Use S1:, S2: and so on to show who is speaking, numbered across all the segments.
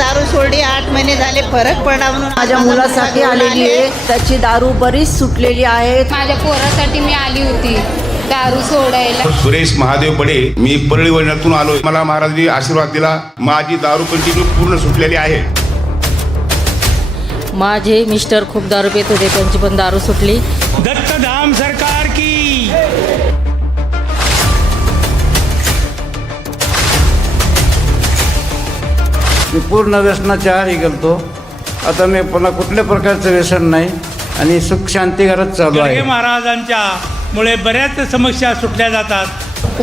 S1: दारू सोडली आठ महिने झाले फरक पडला म्हणून
S2: माझ्या मुलासाठी आलेली आहे. त्याची दारू बरीच सुटलेली आहे.
S3: माझ्या पोरासाठी मी आली होती दारू सोडायला.
S4: सुरेश महादेव बडे मी परळी वळणातून आलोय. मला महाराजांनी आशीर्वाद दिला. माझी दारू कंटिन्यू पूर्ण सुटलेली आहे.
S5: माझे मिस्टर खूप दारू पित होते त्यांची पण दारू सुटली.
S6: दत्तधाम
S7: पूर्ण व्यसनाच्या आहारी गेलतो. आता मी पुन्हा कुठल्या प्रकारचं व्यसन नाही आणि सुख शांती घरात चालू आहे.
S6: महाराजांच्या मुळे बऱ्याच समस्या सुटल्या जातात.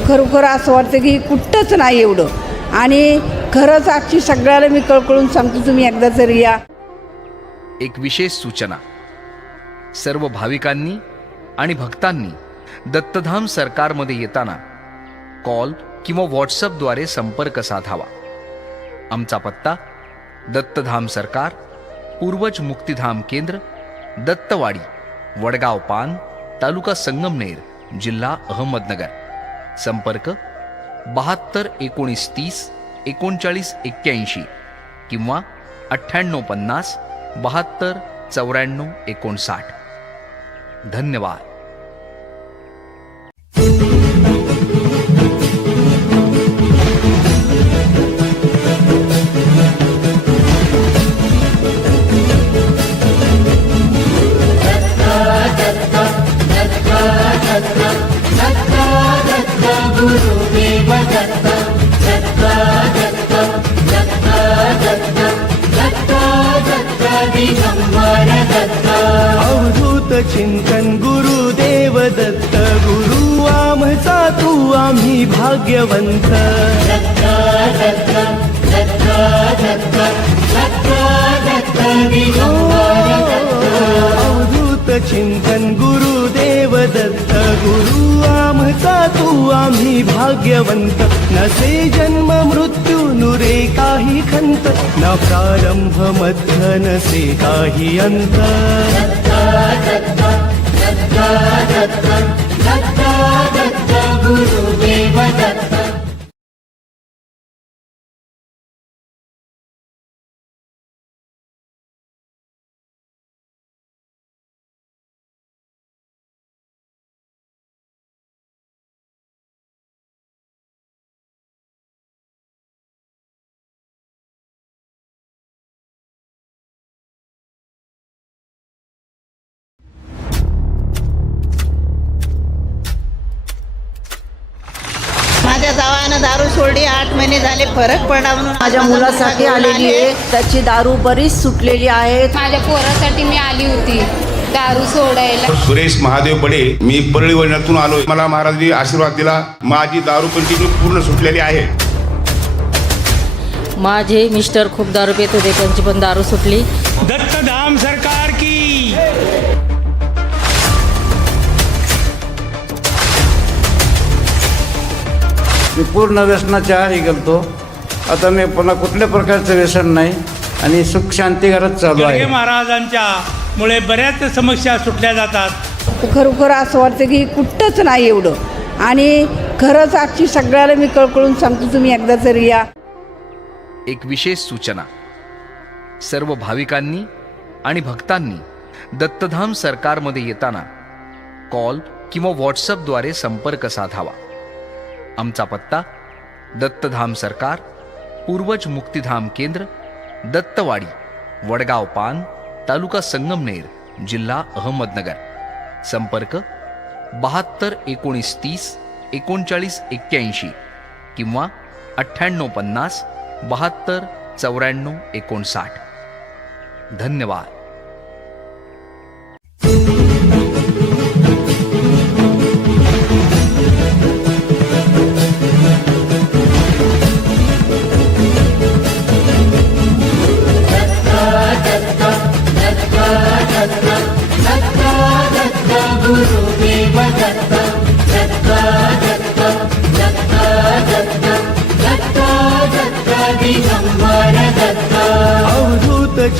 S8: खरोखर असं वाटतं की कुठंच नाही एवढं. आणि खरंच आजची सगळ्याला मी कळकळून सांगतो तुम्ही एकदा तरी या.
S9: एक विशेष सूचना. सर्व भाविकांनी आणि भक्तांनी दत्तधाम सरकारमध्ये येताना कॉल किंवा व्हॉट्सअपद्वारे संपर्क साधावा. आमचा पत्ता दत्तधाम सरकार पूर्वज मुक्तिधाम केंद्र दत्तवाडी वडगाव पान तालुका संगमनेर जिल्हा अहमदनगर. संपर्क बहात्तर एकोणीस तीस एकोणचाळीस एक्क्याऐंशी किंवा अठ्ठ्याण्णव पन्नास बहात्तर चौऱ्याण्णव एकोणसाठ. धन्यवाद.
S10: अवधूत चिंतन गुरुदेव दत्त गुरु आमचा तू आम्ही भाग्यवंत। अवधूत चिंतन गुरुदेव दत्त गुरु तू आम्ही भाग्यवंत. नसे जन्म मृत्यू नुरे काही खंत. न प्रारंभ मध्य नसे काही अंत.
S1: सोडली आठ महिने झाले फरक पडला म्हणून
S2: माझ्या मुलासाठी आलेली आहे. त्याची दारू बरीच सुटलेली आहे
S3: माझ्या पोरासाठी मी आली होती. दारू सोडायला.
S4: सुरेश महादेव बडे मी परळी वळणातून आलोय. मला महाराजांनी आशीर्वाद दिला. माझी दारू कंटिन्यू पूर्ण सुटलेली आहे.
S5: माझे मिस्टर खूप दारू पित होते त्यांची पण दारू सुटली.
S6: दत्तधाम सरकार
S7: मी पूर्ण व्यसनाच्या आहारी गेलतो. आता मी पुन्हा कुठल्या प्रकारचं व्यसन नाही आणि सुख शांती घरात चालू
S6: गर्गे
S7: आहे
S6: महाराजांच्या मुळे बऱ्याच समस्या सुटल्या जातात.
S8: खरोखर असं वाटतं की कुठंच नाही एवढं. आणि खरंच आजची सगळ्याला मी कळकळून सांगतो तुम्ही एकदा तरी या.
S9: एक विशेष सूचना. सर्व भाविकांनी आणि भक्तांनी दत्तधाम सरकारमध्ये येताना कॉल किंवा व्हॉट्सअपद्वारे संपर्क साधावा. आमचा पत्ता दत्तधाम सरकार पूर्वज मुक्तिधाम केंद्र दत्तवाडी वडगाव पान तालुका संगमनेर जिल्हा अहमदनगर. संपर्क बहात्तर एकोणीस तीस एकोणचाळीस एक्क्याऐंशी किंवा अठ्ठ्याण्णव पन्नास बहात्तर चौऱ्याण्णव एकोणसाठ. धन्यवाद.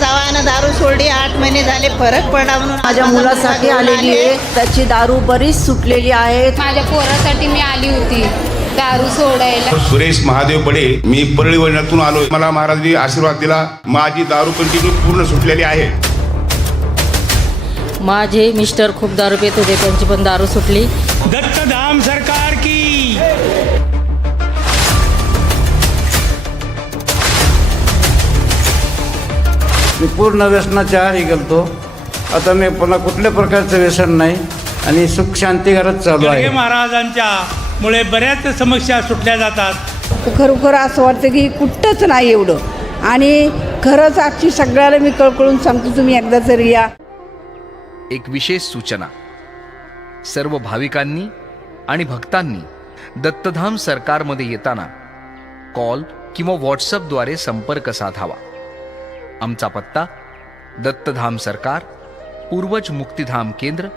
S1: जावानं दारू सोडली आठ महिने झाले फरक पडला म्हणून
S2: माझ्या मुलासाठी आलेली आहे. त्याची दारू बरीच सुटलेली आहे.
S3: माझ्या पोरासाठी मी आली होती. दारू सोडायला.
S4: सुरेश महादेव बडे मी परळी वळणातून आलो मला महाराजांनी आशीर्वाद दिला. माझी दारू कंटिन्यू पूर्ण सुटलेली आहे.
S5: माझे मिस्टर खूप दारू पित होते त्यांची पण दारू सुटली.
S6: दत्तधाम सरकार की?
S7: मी पूर्ण व्यसनाच्या आहारी गेलतो. आता मी पुन्हा कुठल्या प्रकारचं व्यसन नाही आणि सुख शांती घरात चालू आहे.
S6: महाराजांच्या मुळे बऱ्याच समस्या सुटल्या जातात.
S8: खरोखर असं वाटतं की कुठंच नाही एवढं. आणि खरंच आजची सगळ्याला मी कळकळून सांगतो तुम्ही एकदा तरी या.
S9: एक विशेष सूचना. सर्व भाविकांनी आणि भक्तांनी दत्तधाम सरकारमध्ये येताना कॉल किंवा व्हॉट्सअपद्वारे संपर्क साधावा. आमचा पत्ता दत्तधाम सरकार पूर्वज मुक्तिधाम केंद्र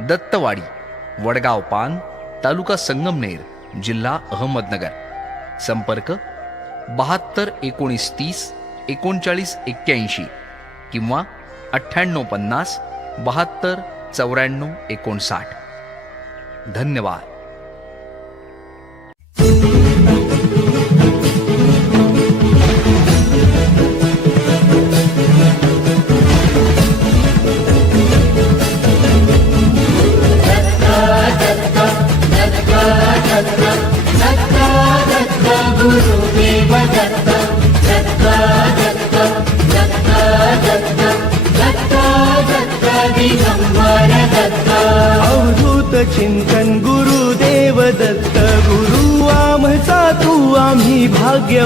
S9: दत्तवाडी वडगाव पान तालुका संगमनेर जिल्हा अहमदनगर. संपर्क बहात्तर एकोणीस तीस एकोणचाळीस एक्क्याऐंशी किंवा अठ्ठ्याण्णव पन्नास बहात्तर चौऱ्याण्णव एकोणसाठ. धन्यवाद.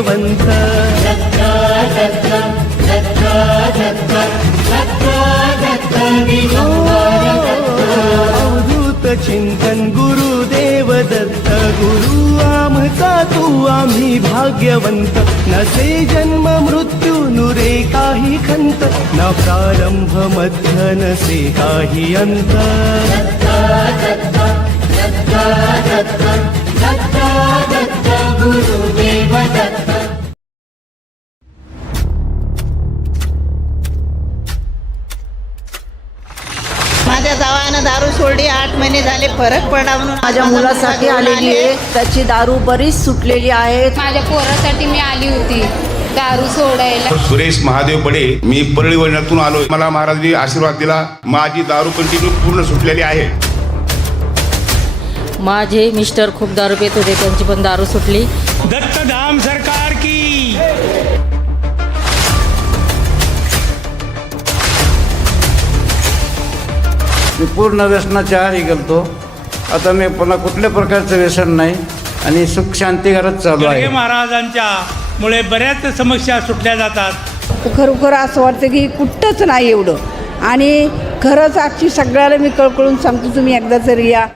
S10: भाग्यवंत अवधूत चिंतन गुरुदेव दत्त गुरु आमचा तू जन्म मृत्यू नुरे काही खंत। न प्रारंभ मध्य नसे काही अंत
S1: महिने झाले फरक पडला म्हणून
S2: माझ्या मुलासाठी आलेली आहे. त्याची दारू बरीच सुटलेली आहे
S3: माझ्या पोरासाठी मी आली होती. दारू सोडायला.
S4: सुरेश महादेव बडे मी परळी वळणातून आलो मला महाराजांनी आशीर्वाद दिला. माझी दारू कंटिन्यू पूर्ण सुटलेली आहे.
S5: माझे मिस्टर खूप दारू पित होते त्यांची पण दारू सुटली.
S6: दत्तधाम
S7: मी पूर्ण व्यसनाच्या आहारी गेलतो. आता मी पुन्हा कुठल्या प्रकारचं व्यसन नाही आणि सुख शांती घरात चालू आहे.
S6: महाराजांच्या मुळे बऱ्याच समस्या सुटल्या जातात.
S8: खरोखर असं वाटतं की कुठंच नाही एवढं. आणि खरंच आजची सगळ्याला मी कळकळून सांगतो तुम्ही एकदा तरी या.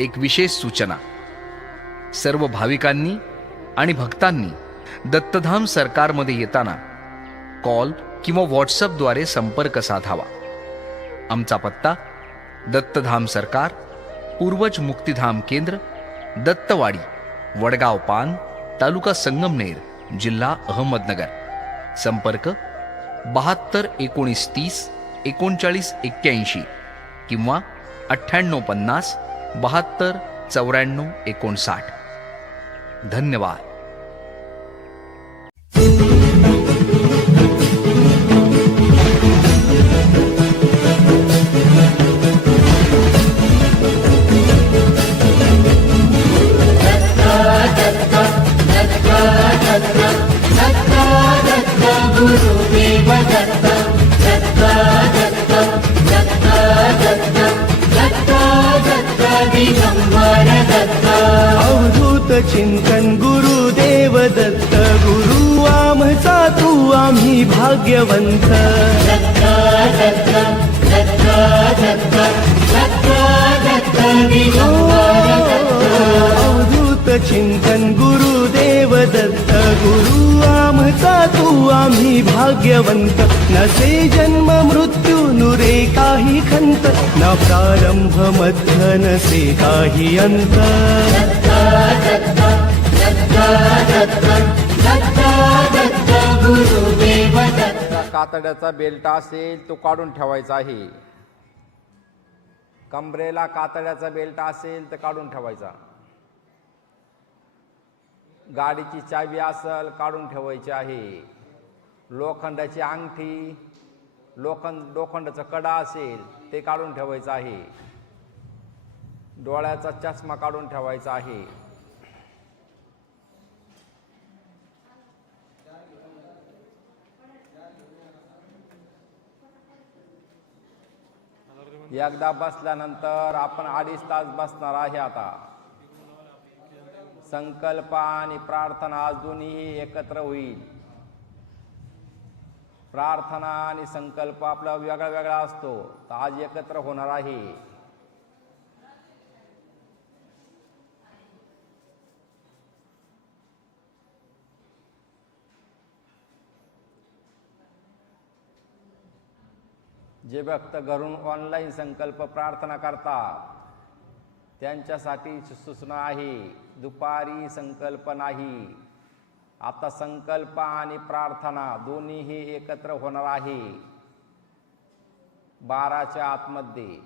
S9: एक विशेष सूचना. सर्व भाविकांनी आणि भक्तांनी दत्तधाम सरकारमध्ये येताना कॉल किंवा व्हॉट्सअपद्वारे संपर्क साधावा. आमचा पत्ता दत्तधाम सरकार पूर्वज मुक्तिधाम केंद्र दत्तवाडी वडगाव पान तालुका संगमनेर जिल्हा अहमदनगर. संपर्क बहात्तर एकोणीस तीस एकोणचाळीस एक्क्याऐंशी किंवा अठ्ठ्याण्णव पन्नास बहात्तर चौऱ्याण्णव एकोणसाठ. धन्यवाद.
S10: भाग्यवंत दर्शन गुरुदेव दत्त गुरु आमचा तू आम्ही भाग्यवंत। नसे जन्म मृत्यू नुरे काही खंत। ना प्रारंभ मध्य नसे काही अंत
S11: कातड्याचा बेल्ट असेल तो काढून ठेवायचा आहे. कमरेला कातड्याचा बेल्ट असेल तर काढून ठेवायचा. गाडीची चावी असेल काढून ठेवायची आहे. लोखंडाची अंगठी लोखंड लोखंडाचा कडा असेल ते काढून ठेवायचं आहे. डोळ्याचा चष्मा काढून ठेवायचा आहे. एकदा बसल्यानंतर आपण अडीच तास बसणार आहे आता. संकल्प आणि प्रार्थना आज एकत्र होईल. प्रार्थना आणि संकल्प आपला वेगळा वेगळा असतो. तर आज एकत्र होणार आहे. जे भक्त घरून ऑनलाईन संकल्प प्रार्थना करतात. त्यांच्यासाठी सूचना आहे. दुपारी संकल्प नाही. आता संकल्प आणि प्रार्थना दोन्हीही एकत्र होणार आहे. बाराच्या आतमध्ये.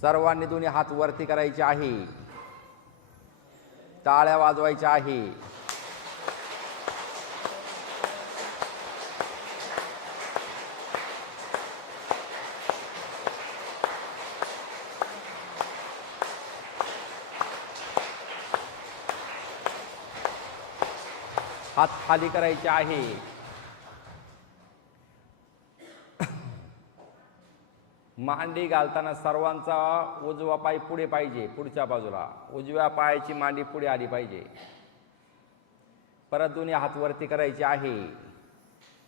S11: सर्वांनी दोन्ही हात वरती करायचे आहे. टाळ्या वाजवायच्या आहे. हात खाली करायचे आहे. मांडी घालताना सर्वांचा उजवा पाय पुढे पाहिजे पुढच्या बाजूला. उजव्या पायाची मांडी पुढे आली पाहिजे. परत दोन्ही हात वरती करायचे आहे.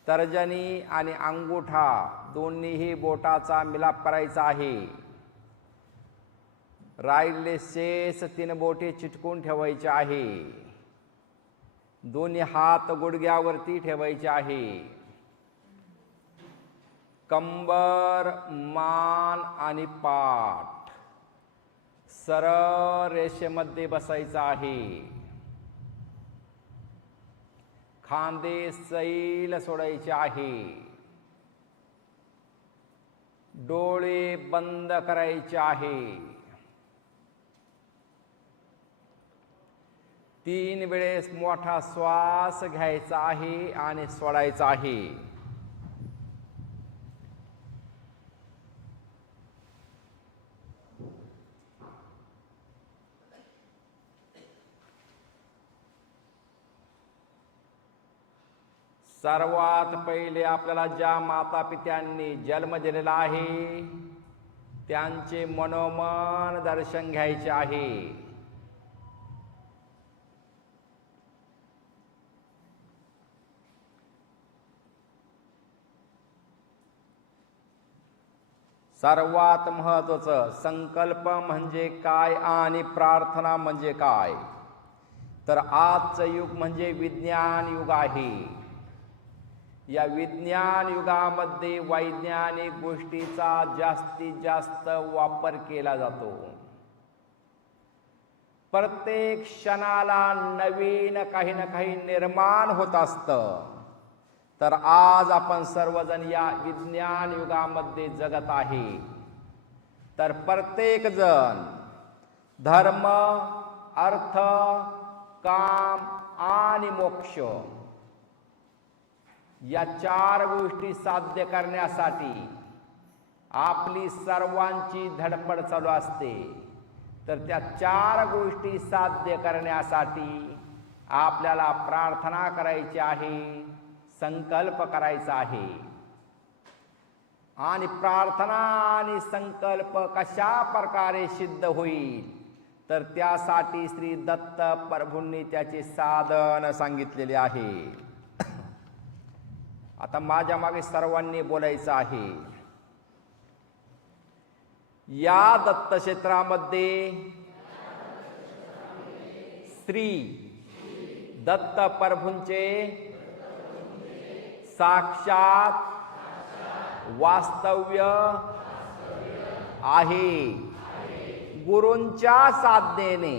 S11: तर्जनी आणि अंगुठा दोन्हीही बोटाचा मिलाप करायचा आहे. राहिलेले शेष तीन बोटे चिटकून ठेवायचे आहे. दोन्ही हात गुडघ्यावरती ठेवायचे आहे. कंबर मान आणि पाठ. सरळ रेषेमध्ये बसायचं आहे. खांदे सैल सोडायचे आहे. डोळे बंद करायचे आहे. तीन वेळेस मोठा श्वास घ्यायचा आहे आणि सोडायचा आहे. सर्वात पहिले आपल्याला ज्या माता पित्यांनी जन्म दिलेला आहे त्यांचे मनोमन दर्शन घ्यायचे आहे. सर्वात महत्त्वाचं संकल्प म्हणजे काय आणि प्रार्थना म्हणजे काय? तर आजचं युग म्हणजे विज्ञान युग आहे. या विज्ञान युगामध्ये वैज्ञानिक गोष्टीचा जास्तीत जास्त वापर केला जातो. प्रत्येक क्षणाला नवीन काही ना काही निर्माण होत असतं. तर आज आपण सर्वजण या विज्ञान युगामध्ये जगत आहे. तर प्रत्येक जण धर्म अर्थ काम आणि मोक्ष या चार गोष्टी साध्य करण्यासाठी आपली सर्वांची धडपड चालू असते. तर त्या चार गोष्टी साध्य करण्यासाठी आपल्याला प्रार्थना करायची आहे. संकल्प करायचा आहे. आणि प्रार्थना आणि संकल्प कशा प्रकारे सिद्ध होईल तर त्यासाठी श्री दत्त प्रभूंनी त्याचे साधन सांगितलेले आहे. आता माझ्या मागे सर्वांनी बोलायचं आहे. या दत्तक्षेत्रामध्ये श्री दत्त प्रभूंचे साक्षात वास्तव्य आहे. गुरूंच्या साधनेने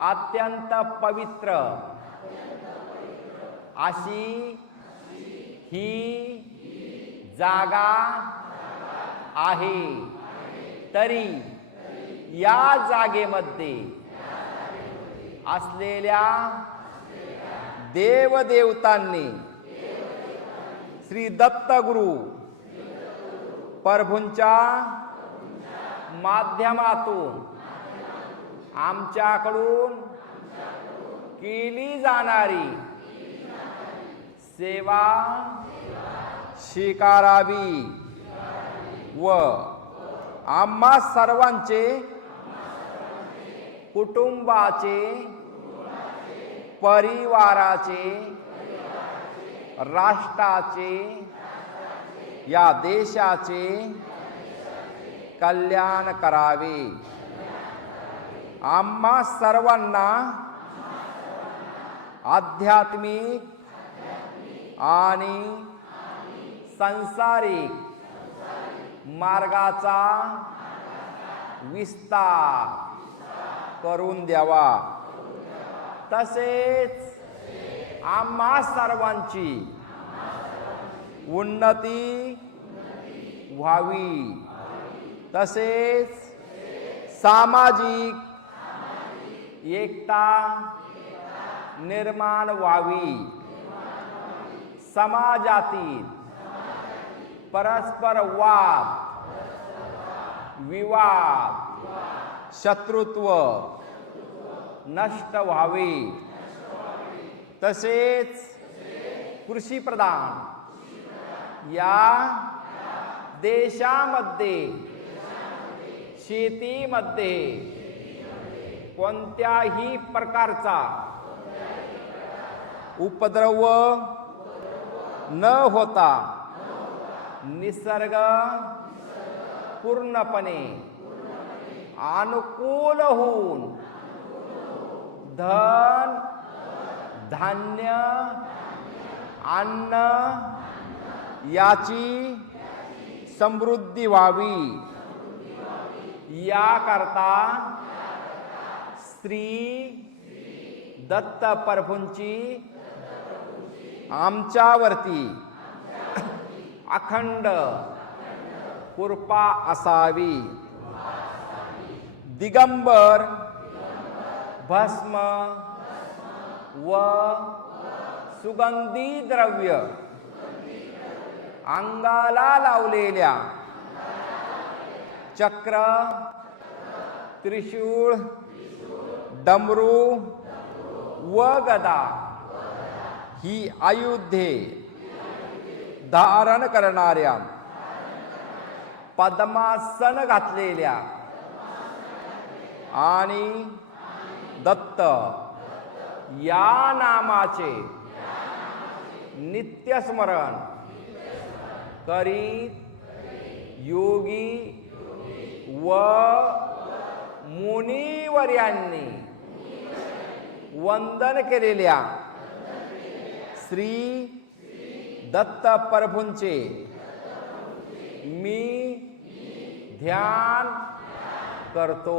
S11: अत्यंत पवित्र अशी ही जागा आहे. तरी या जागेमध्ये असलेल्या देवदेवतांनी श्री दत्तगुरु प्रभूंच्या माध्यमातून आमच्याकडून केली जाणारी सेवा स्वीकारावी व आम्हा सर्वांचे कुटुंबाचे परिवाराचे राष्ट्राचे या देशाचे कल्याण करावे. आम्हा सर्वांना आध्यात्मिक आणि सांसारिक मार्गाचा विस्तार करून द्यावा. तसेच आम्हा सर्वांची उन्नती व्हावी. तसेच सामाजिक एकता निर्माण व्हावी. समाजातील परस्पर वाद विवाद शत्रुत्व नष्ट व्हावे. तसेच कृषीप्रधान या देशामध्ये शेतीमध्ये कोणत्याही प्रकारचा उपद्रव न होता निसर्ग पूर्णपणे अनुकूल होऊन धन धान्य अन्न याची समृद्धी व्हावी. याकरता स्त्री दत्त प्रभूंची आमच्यावरती अखंड कृपा असावी. दिगंबर भस्म व सुगंधी द्रव्य. अंगाला लावलेल्या. चक्र त्रिशूळ डमरू व गदा. ही आयुधे धारण करणाऱ्या. पद्मासन घातलेल्या. आणि दत्त. या नामाचे नित्यस्मरण करीत योगी व मुनिवर्यांनी वंदन केलेल्या श्री दत्त प्रभूंचे मी ध्यान करतो.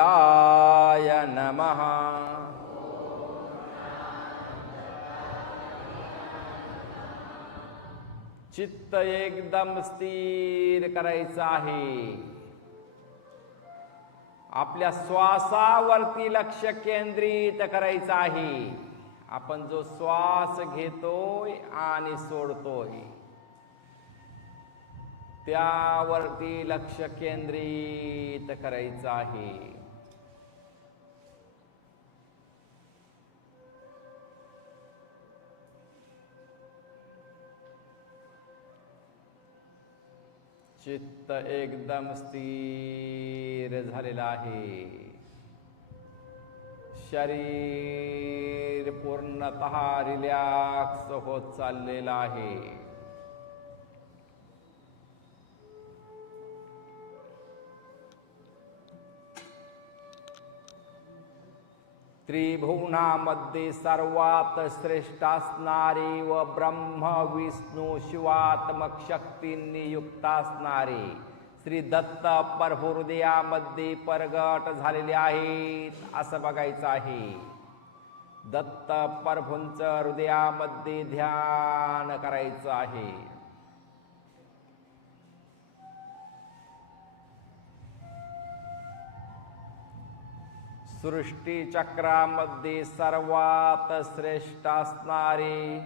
S11: दत्तात्रेयाय नमः। चित्त एकदम स्थिर करायचं आहे. आपल्या श्वासावरती लक्ष केंद्रित करायचं आहे. आपण जो श्वास घेतोय आणि सोडतोय त्यावरती लक्ष केंद्रित करायचं आहे. चित्त एकदम स्थिर झालेलं आहे. शरीर पूर्णत रिलॅक्स होत चाललेलं आहे. त्रिभुवनामध्ये सर्वात श्रेष्ठ असणारी व ब्रह्म विष्णू शिवात्मक शक्तींनी युक्त असणारे. श्री दत्त परहृदयामध्ये हृदयामध्ये परगट झालेले आहेत असं बघायचं आहे. दत्त प्रभूंचं हृदयामध्ये ध्यान करायचं आहे. सृष्टीचक्रामध्ये सर्वात श्रेष्ठ असणारे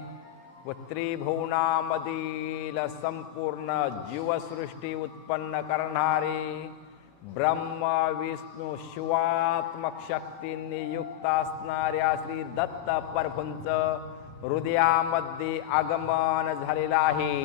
S11: व त्रिभुवनामधील संपूर्ण जीवसृष्टी उत्पन्न करणारे ब्रह्म विष्णू शिवात्मक शक्तींनी युक्त असणाऱ्या श्री दत्त प्रभूंचं हृदयामध्ये आगमन झालेलं आहे.